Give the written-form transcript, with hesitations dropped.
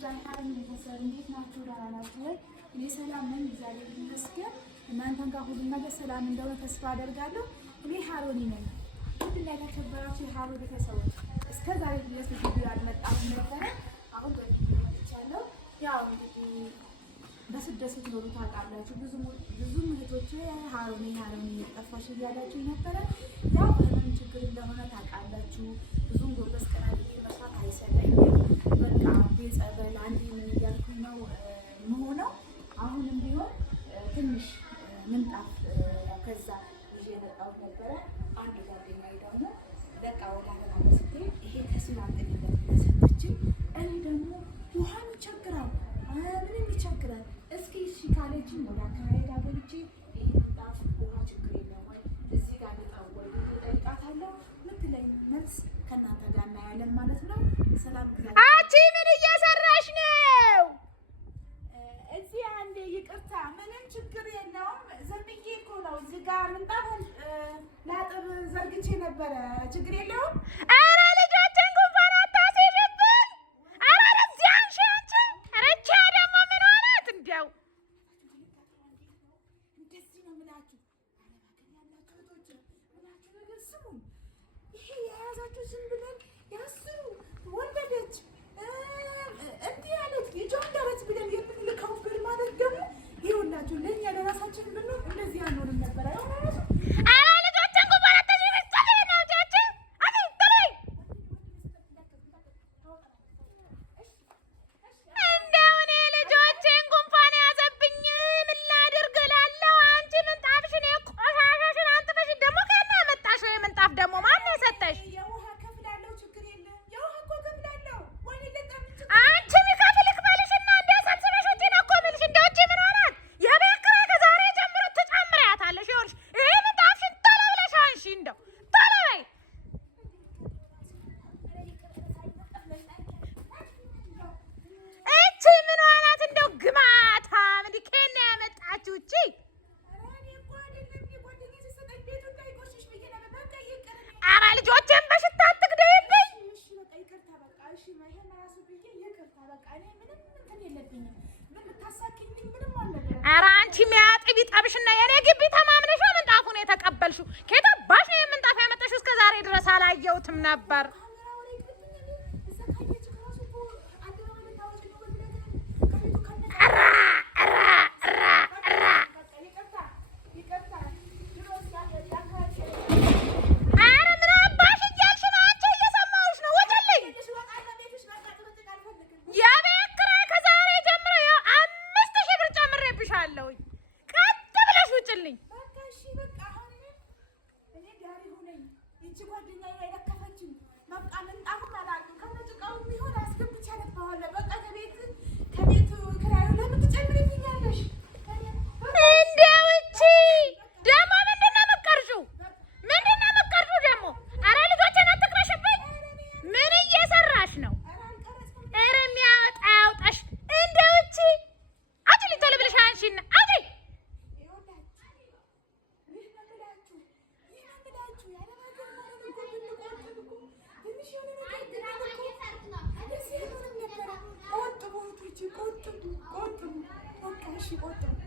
እንዴት ናችሁ? ደህና ናችሁ ወይ? እኔ ሰላም ነኝ፣ እግዚአብሔር ይመስገን። እናንተም ጋር ሁሉ ነገር ሰላም እንደሆነ ተስፋ አደርጋለሁ። እኔ ሃሮኒ ነኝ። ሁሉም የተከበራችሁ የሃሮ ቤተሰቦች እስከ ዛሬ ድረስ ቪዲዮ አልመጣሁም ነበረ። አሁን በቪዲዮ መጥቻለሁ። ያው እንግዲህ በስደት ስትኖሩ ታውቃላችሁ፣ ብዙ እህቶቼ ሃሮኒ ጠፋሽ እያላችሁ ነበረ። ያው በምን ችግር እንደሆነ ታውቃላችሁ። ብዙም ጎበዝ ቀና መስራት አይሰለኝም። በቃ ቤጸበል አንዴ ምን እያልኩኝ ነው የምሆነው። አሁንም ቢሆን ትንሽ ምንጣፍ ከዛ ይዤ የመጣሁት ነበረ። አንድ ጓደኛዬ ደግሞ በቃ ወደ አገር ስትሄድ ይሄ ተስማምተንበት ተሰጠችኝ። እኔ ደግሞ ውሃም ይቸግራል፣ ምንም ይቸግራል። እስኪ እሺ ካለችኝ ወደ አካባቢ ዳገብቼ ይሄ ምንጣፍ ውሃ ችግር የለም ወይ እዚህ ጋር ልጠወል እጠይቃታለሁ። ምትለኝ መልስ ከእናንተ ጋር እናያለን ማለት ነው። ሰላም አንቺ ምን እየሰራሽ ነው? እዚህ አንዴ ይቅርታ፣ ምንም ችግር የለውም። ዝም ብዬ እኮ ነው እዚህ ጋር ምንጣፉን ላጥብ ዘርግቼ ነበረ። ችግር የለውም። ኧረ ልጆችን ጉንፋን አታስይዥብን። ኧረ ለዚህ አንሺ አንቺ። ኧረ ይቺ ደግሞ ምን ሆናት? እንደው እንደዚህ ነው የምላችሁ። አረባክን ያላችሁ እህቶች ምላችሁ ነገር ስሙኝ። ይሄ የያዛችሁ ዝም ብለን ያስሩ ወለደች እንዲህ ያለት የጆንደረት ብለን የምንልከው ብር ማለት ደግሞ ይኸውላችሁ ለእኛ ለራሳችን ብንሆን እንደዚህ አንሆንም ነበረ። ኧረ ልጆችን ጉንፋን አታስይዥብን። ጸለይ ነው ቻች አቲ ተለይ እንደው እኔ ልጆችን ጉንፋን ያዘብኝ ምን ላድርግ እላለሁ። አንቺ ምንጣፍሽን ቆሻሻሽን አንጥፈሽ ደግሞ ከእኔ ያመጣሽው የምንጣፍ ደግሞ ማን የሰጠሽ? አንቺ የሚከፍል ክፈልሽና እንዲያሳስበሽ ውጪ ነው እኮ የምልሽ። እንደው እቺ ምን ሆናት? የቤት ኪራይ ከዛሬ ጀምሮ ትጨምሪያታለሽ። ይኸውልሽ ይሄ ምንጣፍሽን ቶሎ ብለሽ አንሺ፣ እንደው ቶሎ በይ። እቺ ምን ሆናት? እንደው ግማታም እንዲህ ከእኔ ያመጣችው እቺ። ኧረ ልጆችን በሽታ አትግደይብኝ። ኧረ አንቺ የሚያጥቢ ጠብሽና የኔ ግቢ ተማምነሽ ምንጣፉን የተቀበልሽው ከየት አባሽ ነው የምንጣፍ ያመጣሽው? እስከ ዛሬ ድረስ አላየሁትም ነበር። ቆጥ